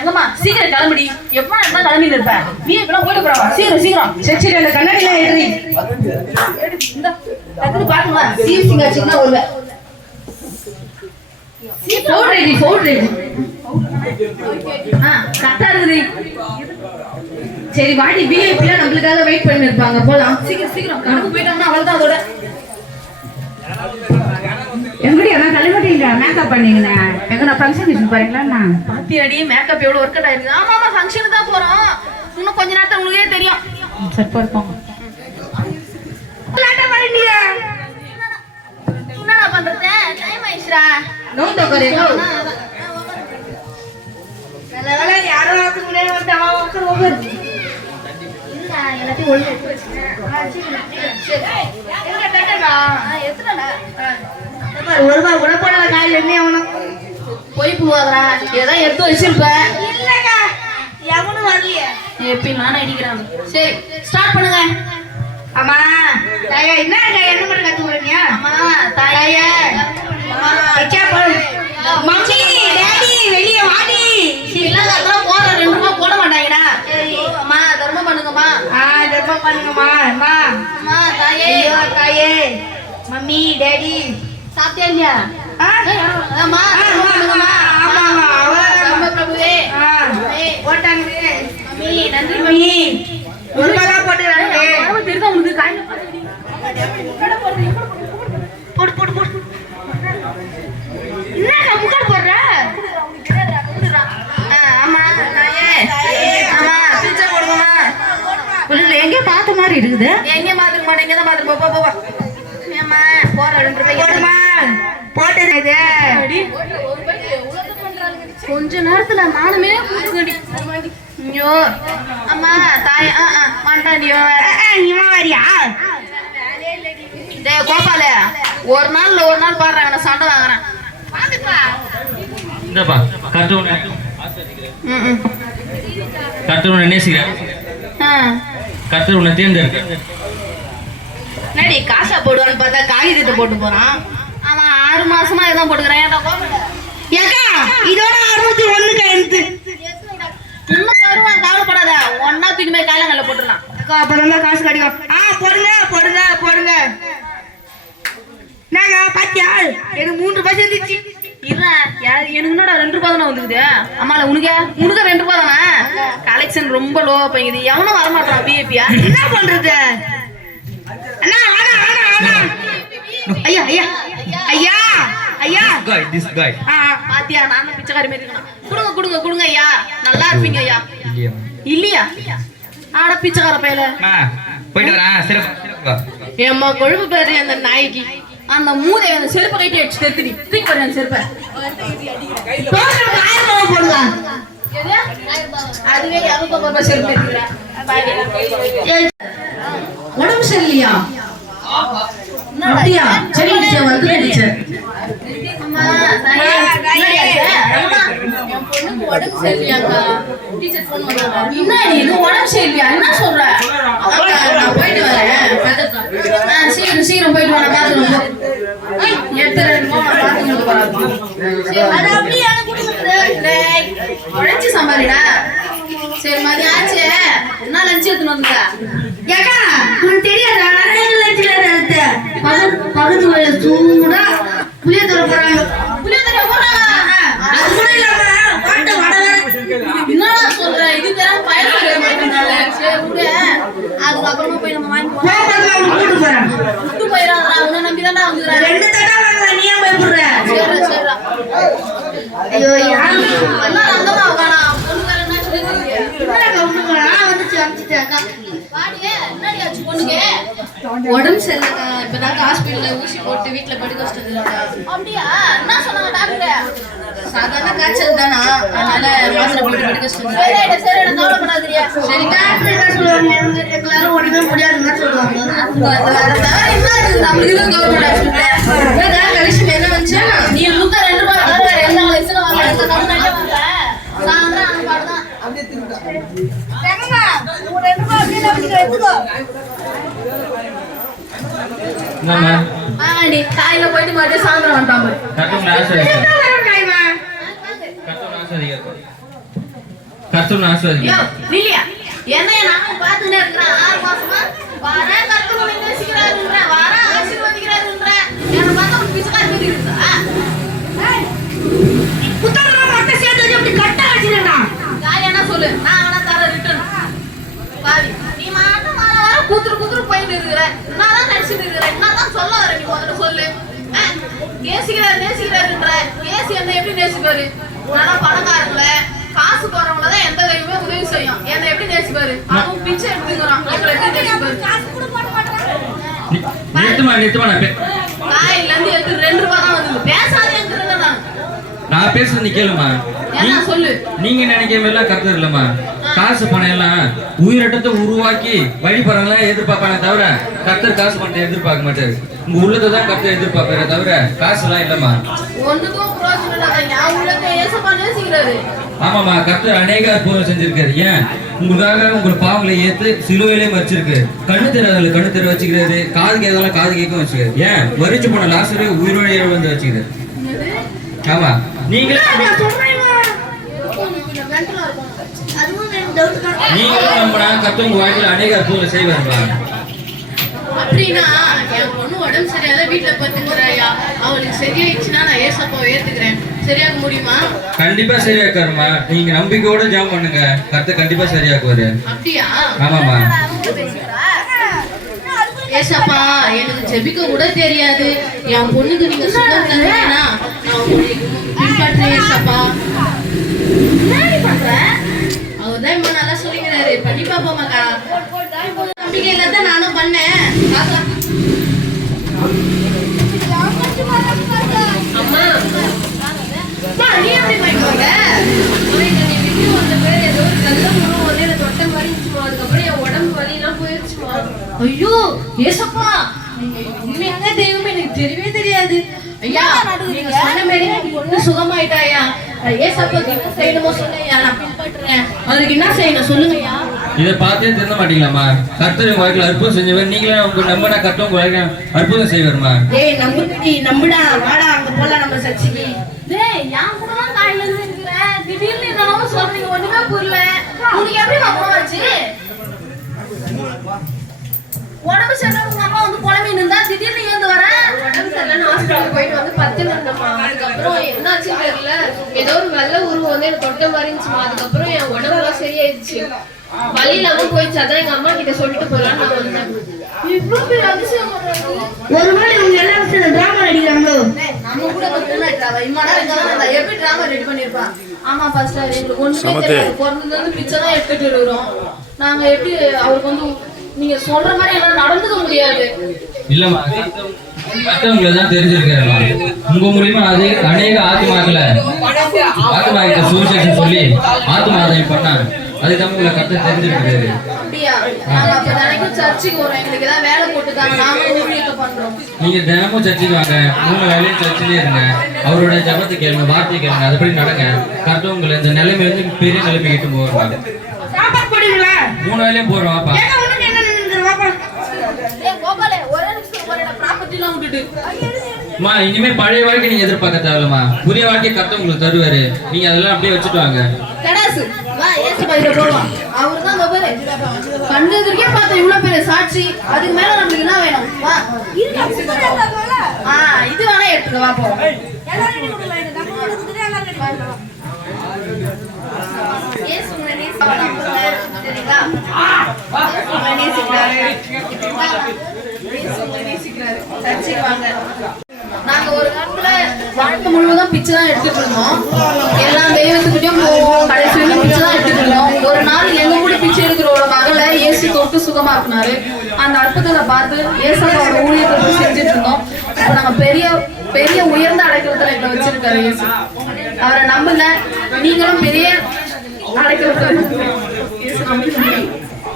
எங்கம்மா சீக்கிரம் கிளம்புடி. எப்ப நான் கிளம்பி இருப்பேன் நீ இப்ப போயிட்டு போறா. சீக்கிரம் சீக்கிரம். சரி சரி அந்த கண்ணாடி எல்லாம் ஏறி டக்குனு பாத்துமா சீர் சிங்க சின்ன வருவேன் ஃபோன் ரெடி ஆ கரெக்டா இருக்குது. சரி வாடி விஐபில நம்மளுக்காக வெயிட் பண்ணி இருப்பாங்க போலாம். சீக்கிரம் சீக்கிரம். கணக்கு போயிட்டாங்கன்னா அவள்தான் அதோட. தலைமுடியில மேக்கப் பண்ணீங்கண்ணா. எங்க ஃபங்க்ஷன் போறீங்களா பாத்தியாடி மேக்கப் எவ்வளவு ஒர்க் அவுட் ஆயிருக்கு? ஆமா ஆமா ஃபங்க்ஷனுக்கு தான் போறோம். இன்னும் கொஞ்ச நேரத்துல உங்களுக்கே தெரியும். சரி என்னடா பண்றது? டைம் ஆயிடுச்சுடா. எல்லாத்தையும் ஒழுங்கா சரி. எங்க தட்டடா? ஆ, எடுத்துட்டேன்டா. ஆ. ஒரு ரூபாய் கூட என்ன அவனும் பொய் புழுவாதடா ஏதோ எடுத்து வச்சிருப்ப. இல்லக்கா எவனும் வரலையே. எப்பயும் நானும் அடிக்கிறான் சரி ஸ்டார்ட் பண்ணுங்க. அம்மா. தாயா என்ன என்ன பண்ண கத்து போறீங்க அம்மா தாயே மம்மி டாடி வெளிய வாடி. இல்லங்க அதெல்லாம் போற ரெண்டு ரூபா போட மாட்டாங்கடா. அம்மா தர்மம் பண்ணுங்கம்மா. ஆ ஜப்பா பண்ணுங்கம்மா. அம்மா. அம்மா தாயே. ஐயோ தாயே. மம்மி டாடி சாப்பிட்டியா இல்லையா? ஆ ஏய், அம்மா தர்மம் பண்ணுங்கம்மா ஆமா, ஆமா, அவ்வளவுதான். தர்ம பிரபுவே ஆ ஏய், போட்டாங்க மம்மி நன்றி மம்மி ஒரு ரூபாய் தான் போட்டுறாங்க உடம்பு தெரியுதா உனக்கு காய்ல போடு போடு போடு என்னக்கா முக்கால் போடுற ஆமா தாயே ஆமா பிச்சர் போடுங்கம்மா உள்ள எங்க பார்த்த மாதிரி இருக்குது எங்க பாத்துக்க மாட்டேன் இங்க தான் பாத்துட்டு போ போ போ ஏம்மா போற ரெண்டு ரூபாய் போடுமா கொஞ்ச நேரத்துல நானுமே ஐயோ. அம்மா தாய் ஆ ஆ மாட்டாண்டியோ இவன் வரியா டேய் கோபால ஒரு நாள்ல ஒரு நாள் பாடுறாங்க. நான் சண்டை வாங்குறேன். இந்தப்பா கட்டுவனை. ம், ம். கட்டுவனை நேசிக்கிறேன் ஆ. கட்டுவனை தேர்ந்தெடுக்க. என்னடி காசா போடுவான்னு பார்த்தா காகிதத்தை போட்டு போறான். ஆறு மாசமா இதான் போட்டுக்கிறேன். ஏக்கா இதோட அறுபத்தி ஒண்ணு கழுத்து இன்னும் தருவான் கவலைப்படாத ஒன்னா தூக்கி போய் காலங்கல்ல போட்டுடலாம். அக்கா அப்புறம் தான் காசு கிடைக்கும் ஆ போடுங்க போடுங்க போடுங்க. நாங்க பாத்தியா? எனக்கு மூன்று ரூபாய் சேர்ந்துச்சு. எனக்கு என்னடா ரெண்டு ரூபா தானே வந்துக்குது அம்மால உனக்கு? உனக்கு ரெண்டு ரூபா தானே? கலெக்ஷன் ரொம்ப லோவா போய்க்குது. எவனும் வரமாட்டான் பிஏபியா என்ன பண்றது? அண்ணா வேணா வேணா ஐயா ஐயா. ஐயா ஐயா. காய் திஸ் காய். பாத்தியா? நானும் பிச்சைக்காரி மாதிரி இருக்கணும். கொடுங்க கொடுங்க கொடுங்க ஐயா. நல்லா இருப்பீங்க ஐயா. இல்லையா? ஆட பிச்சைக்கார பையல. போயிட்டு வரேன். சிறப்பு ஏம்மா கொழுப்பு பேரு அந்த நாய்க்கு. அந்த மூதை அந்த செருப்பை கட்டி அடிச்சு தெத்துடி. தூக்கி போடு அந்த செருப்பை. ஆயிரம் ரூபாய் போடுங்க? அதுவே இரநூத்தம்பது ரூபாய் செருப்பு உடம்பு சரியில்லையா? அப்படியா சரி டீச்சர் வந்து டீச்சர் அம்மா, தாயே, என்னடி ஆச்சு? அம்மா, என் பொண்ணுக்கு உடம்பு சரியில்லையாக்கா. டீச்சர் phone பண்ணாங்க. என்னடி இது உடம்பு சரியில்லையா? என்ன சொல்ற? நான் போயிட்டு வரேன். சீக்கிரம் சீக்கிரம் போயிட்டு வா, நான் பாத்துக்கிறேன், போ. ஐய், எடுத்து ரெண்டு போ, நான் பாத்துக்கிட்டு போறேன். சரி, அது அப்படியே எனக்கு கொடுக்குறது. டேய், உழைச்சு சம்பாதிடா. சரி மதியம் ஆச்சு என்ன லஞ்ச் எடுத்துன்னு வந்துட்ட ஏக்கா உனக்கு தெரியாதா நிறைய பகுதி வயல் சூடா புளிய தர போறாங்க புளியோதரை போடுறாங்க. அது கூட இல்லாம பாட்டு வட வேற என்னடா சொல்ற இது பேரா பயன் செய்ய மாட்டேங்கிறாங்க. சரி விடு. அதுக்கப்புறமா போய் நம்ம வாங்கிக்குவோம். போகும்போது அவங்க கூட்டு போறேன் விட்டு போயிடாதடா, உன்னை நம்பிதான்டா வந்துக்கிறாரு. ரெண்டு தடவை வாங்கல நீ ஏன் பயப்படுற சரிடா, சரிடா. ஐயோ யாரு எல்லாரும் அங்கதான் உட்காரா. பொண்ணு வேற என்ன சொல்லிட்டு இருக்கு? என்னக்கா ஒண்ணுங்க நான் வந்துச்சு அனுப்பிச்சிட்டேக்கா பொண்ணுக்கு? உடம்பு சரியில்லைக்கா இப்பதான் ஹாஸ்பிட்டல்ல ஊசி போட்டு வீட்டுல படுக்க வச்சிருக்காங்க அப்படியா? என்ன சொன்னாங்க டாக்டர்? சாதாரண காய்ச்சல் தானா அதனால மாத்திரை போட்டு படுக்க. சரி டாக்டர் என்ன சொல்லுவாங்க எங்களால ஒண்ணுமே முடியாதுன்னு சொல்லுவாங்க? நம்மளுக்கு கவர்மெண்ட் ஹாஸ்பிட்டல். கலெக்ஷன் என்ன வந்துச்சா நீ అండి కాయలో పోయి మధ్య సాయంత్రం ఖర్చు నాశ ఖర్చు నాశ ఎన్నయ్యనా நேசிப்பாரு? நானா பணக்காரங்கள, காசு போறவங்கள தான் எந்த தெய்வமே உதவி செய்யும். என்னை எப்படி நேசிப்பாரு அதுவும் பிச்சை எடுத்துக்கிறான் எங்களை எப்படி நேசிப்பாரு காயில இருந்து எடுத்து ரெண்டு ரூபாய் தான் வந்தது. பேசாதேங்கிறத நான் நான் பேசுறது நீ கேளுமா. சொல்லு. நீங்க நினைக்கிற இல்லம்மா. காசு பணம் எல்லாம் உயிரிட்டத்தை உருவாக்கி வழிபடுறவங்களாம் எதிர்பார்ப்பானே தவிர கர்த்தர் காசு பணத்தை எதிர்பார்க்க மாட்டாரு. உங்க உள்ளதை தான் கர்த்தர் எதிர்பார்ப்பாரு தவிர காசு எல்லாம் இல்லம்மா ஆமாமா கர்த்தர் அநேக அற்புதம் செஞ்சிருக்காரு. ஏன்? உங்களுக்காக உங்க பாவங்களை ஏத்து சிலுவையிலே வச்சிருக்கு கண்ணு தெரியாதவங்களுக்கு கண்ணு தெரிய வச்சுக்கிறாரு. காது கேட்கலாம் காது கேட்க வச்சுக்கிறாரு. ஏன்? வரிச்சு போன லாசரு உயிரோட வந்து வச்சுக்கிறாரு. ஆமா. நீங்களே அதுவும் எனக்கு டவுட் தான் நீங்களும் நம்பினா கர்த்தர் உங்க வாழ்க்கையில அநேக அற்புதம் செய்வாருமா அப்படின்னா என் பொண்ணு உடம்பு சரியாத வீட்டுல பத்துங்கிறாயா அவளுக்கு சரியாயிடுச்சுன்னா நான் ஏசப்பாவை ஏத்துக்கிறேன் சரியாக முடியுமா? கண்டிப்பா சரியாக்காருமா. நீங்க நம்பிக்கையோட ஜாம் பண்ணுங்க. கர்த்தர் கண்டிப்பா சரியாக்குவாரு. அப்படியா? ஆமாமா ஏசப்பா எனக்கு ஜெபிக்க கூட தெரியாது. என் பொண்ணுக்கு நீங்க சுகம் தந்தீங்கன்னா நான் உங்களுக்கு பின்பற்றேன் ஏசப்பா. தான் நானும் பண்ணேன். அம்மா. நீ எப்படி வர? ஐயோ ஏசப்பா. நீங்க தெய்வம் எனக்கு தெரியவே தெரியாது. ஐயா நீங்க சொன்ன மாதிரி பொண்ணு சுகமாயிட்டாயா ஏசப்பா என்ன செய்யணுமோ சொல்லையா நான் பின்பற்றுறேன். அதுக்கு என்ன செய்யணும்? சொல்லுங்கய்யா. இதை பார்த்தே திருந்த மாட்டீங்களாமா கர்த்தர் உங்க வாழ்க்கையில அற்புதம் செஞ்சவர். நீங்களே உங்க நம்பினா கர்த்தர் உங்க வாழ்க்கையில அற்புதம் செய்வாருமா ஏய் நம்புடி நம்புடா வாடா அங்க போலாம் நம்ம சர்ச்சுக்கு. டேய் என் கூட தான் காலையில இருந்து இருக்கிறேன் திடீர்னு என்னமோ சொல்றீங்க ஒண்ணுமே புரியல. உனக்கு எப்படி அம்மா வச்சு உடம்பு சரியில்லை உங்க அம்மா வந்து புலம்பின்னு இருந்தா திடீர்னு ஏந்து வர? உடம்பு சரியில்லைன்னு ஹாஸ்பிட்டல் போயிட்டு வந்து பத்து நிமிடமா அதுக்கப்புறம் என்னாச்சு தெரியல. ஏதோ ஒரு வெள்ளை உருவம் வந்து எனக்கு தொட்ட மாதிரி இருந்துச்சுமா அதுக்கப்புறம் என் உடம்புலாம் சரியாயிடுச்சு. வலி இல்லாம போயிடுச்சு. அதான் எங்க அம்மா கிட்ட சொல்லிட்டு போலான்னு நான் வந்தேன். இவ்வளவு பெரிய அதிசயம் பண்றது ஒருவேளை இவங்க எல்லாரும் சேர்ந்து டிராமா நடிக்கிறாங்களோ? டேய், நம்ம கூட. எப்படி drama ready பண்ணிருப்பா? ஆமா பாஸ்டர் எங்களுக்கு ஒண்ணுமே தெரியாது எடுத்துட்டு இருக்கிறோம் நாங்க எப்படி அவருக்கு வந்து நீங்க சொல்ற மாதிரி என்னால நடந்துக்க முடியாது. இல்லம்மா கர்த்தவங்களை தான் தெரிஞ்சிருக்காருமா உங்க மூலியமா அது அநேக ஆத்மாக்களை ஆத்மாக்களை சுவிசேஷம் சொல்லி ஆத்மாதாயம் பண்ணாங்க. அதுதான் உங்களை தெரிஞ்சிருக்காரு அப்படியா? நாங்க தினமும் சர்ச்சுக்கு வாங்க. மூணு வேலையும் சர்ச்சிலே இருங்க. அவரோட ஜபத்தை கேளுங்க வார்த்தை கேளுங்க. அதுபடி நடங்க. கர்த்தர் உங்களை இந்த நிலைமையில இருந்து பெரிய நிலைமை கிட்டு போவாங்க மூணு வேலையும் போடுறோம் வாப்பா. அம்மா இனிமே பழைய வாழ்க்கை நீங்க எதிர்பார்க்க தேவையில்லம்மா. புதிய வாழ்க்கை கர்த்தர் உங்களுக்கு தருவாரு. நீங்க அதெல்லாம் அப்படியே வச்சுட்டு வாங்க. வா ஏசு பையில போடுவான் அவரு தான் பாரு. கண்டதுக்கே பார்த்த இவ்வளவு பெரிய சாட்சி. அதுக்கு மேல நம்மளுக்கு என்ன வேணும்? வா. ஆ இது வேணா எடுத்துக்க வா போவோம் ஏசு நேசிக்கிறார். சரிங்களா? ஏசு. ஏசு. சர்ச்சுக்கு வாங்க. நாங்க ஒரு காலத்துல வாழ்க்கை முழுவதும் பிச்சை தான் எடுத்துட்டு இருந்தோம். எல்லா தெய்வத்துக்கிட்டையும் போவோம் கடைசி வரைக்கும் பிச்சை தான் எடுத்துட்டு இருந்தோம் ஒரு நாள் எங்க கூட பிச்சை எடுக்கிற ஒரு மகளை ஏசு தொட்டு சுகமா இருக்குனாரு. அந்த அற்புதத்தை பார்த்து ஏசப்பாவோட ஊழியத்தை செஞ்சுட்டு இருந்தோம். இப்போ நாங்க பெரிய பெரிய உயர்ந்த அடைக்கலத்துல எங்களை வச்சிருக்காரு இயேசு. அவரை நம்புங்க. நீங்களும் பெரிய அடைக்கலத்துல இயேசு நம்பி